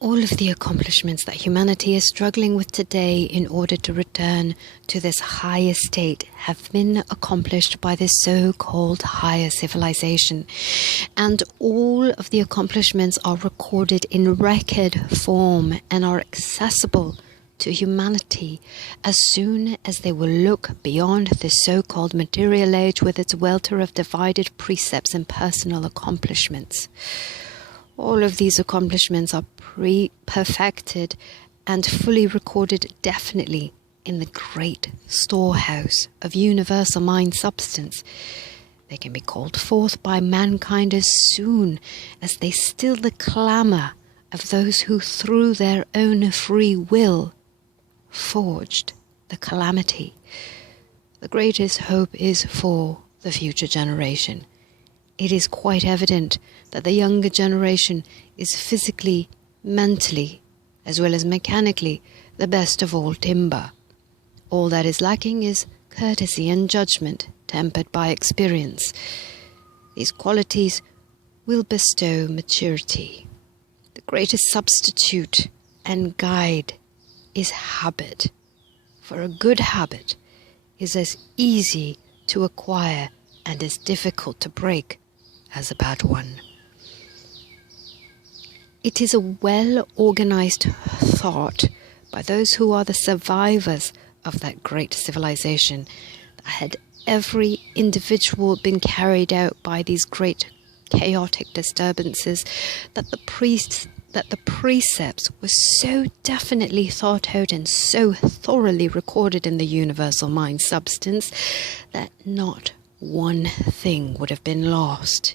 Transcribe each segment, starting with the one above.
All of the accomplishments that humanity is struggling with today in order to return to this higher state have been accomplished by this so-called higher civilization. And all of the accomplishments are recorded in record form and are accessible to humanity as soon as they will look beyond this so-called material age with its welter of divided precepts and personal accomplishments. All of these accomplishments are perfected and fully recorded definitely in the great storehouse of universal mind substance. They can be called forth by mankind as soon as they still the clamour of those who through their own free will forged the calamity. The greatest hope is for the future generation. It is quite evident that the younger generation is physically, mentally, as well as mechanically, the best of all timber. All that is lacking is courtesy and judgment, tempered by experience. These qualities will bestow maturity. The greatest substitute and guide is habit. For a good habit is as easy to acquire and as difficult to break as a bad one. It is a well-organized thought by those who are the survivors of that great civilization that had every individual been carried out by these great chaotic disturbances, that the precepts were so definitely thought out and so thoroughly recorded in the universal mind substance that not one thing would have been lost.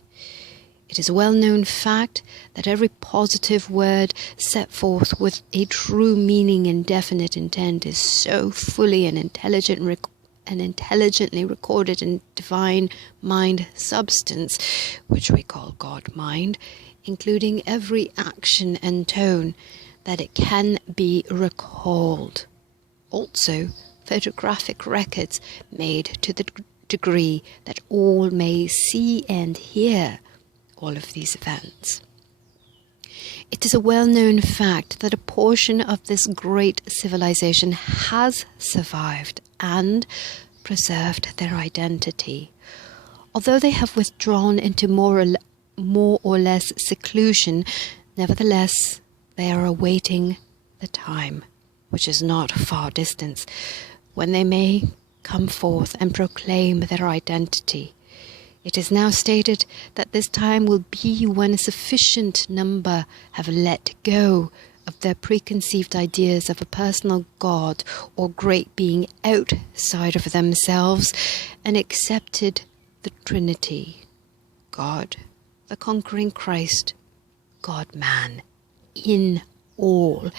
It is a well-known fact that every positive word set forth with a true meaning and definite intent is so fully and intelligently recorded in divine mind substance, which we call God mind, including every action and tone, that it can be recalled. Also, photographic records made to the degree that all may see and hear all of these events. It is a well-known fact that a portion of this great civilization has survived and preserved their identity. Although they have withdrawn into more or less seclusion, nevertheless, they are awaiting the time, which is not far distant, when they may come forth and proclaim their identity. It is now stated that this time will be when a sufficient number have let go of their preconceived ideas of a personal God or great being outside of themselves and accepted the Trinity, God, the conquering Christ, God-man, in all,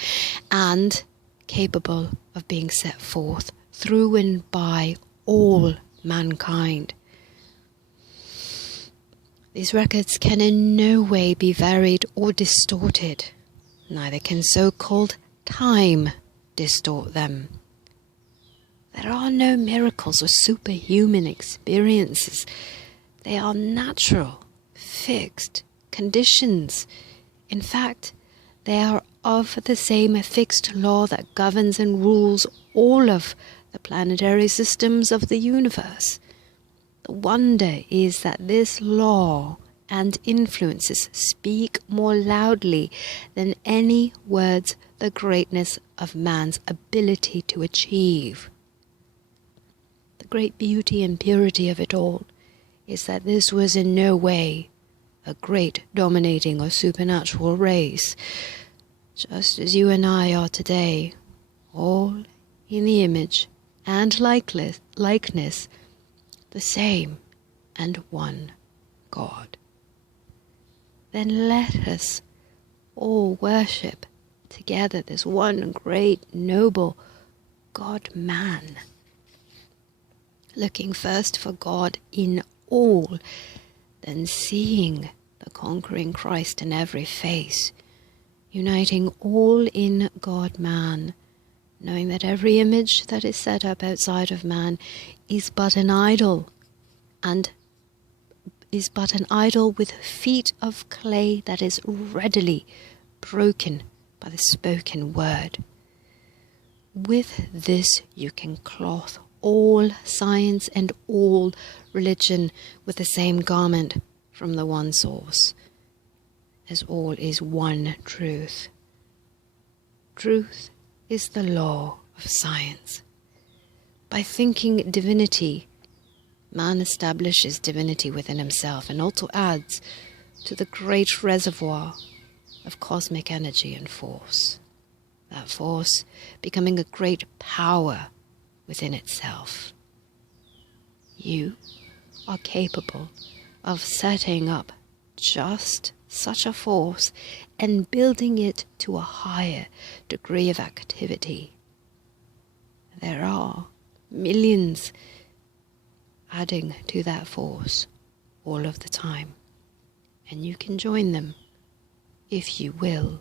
and capable of being set forth through and by all mankind. These records can in no way be varied or distorted. Neither can so-called time distort them. There are no miracles or superhuman experiences. They are natural, fixed conditions. In fact, they are of the same fixed law that governs and rules all of the planetary systems of the universe. The wonder is that this law and influences speak more loudly than any words the greatness of man's ability to achieve. The great beauty and purity of it all is that this was in no way a great dominating or supernatural race, just as you and I are today, all in the image and likeness, the same and one God. Then let us all worship together this one great, noble God-man, looking first for God in all, then seeing the conquering Christ in every face, uniting all in God-man, knowing that every image that is set up outside of man is but an idol, and is but an idol with feet of clay that is readily broken by the spoken word. With this you can cloth all science and all religion with the same garment from the one source, as all is one truth. Truth is the law of science. By thinking divinity, man establishes divinity within himself and also adds to the great reservoir of cosmic energy and force. That force becoming a great power within itself. You are capable of setting up just such a force and building it to a higher degree of activity. There are millions adding to that force all of the time, and you can join them if you will.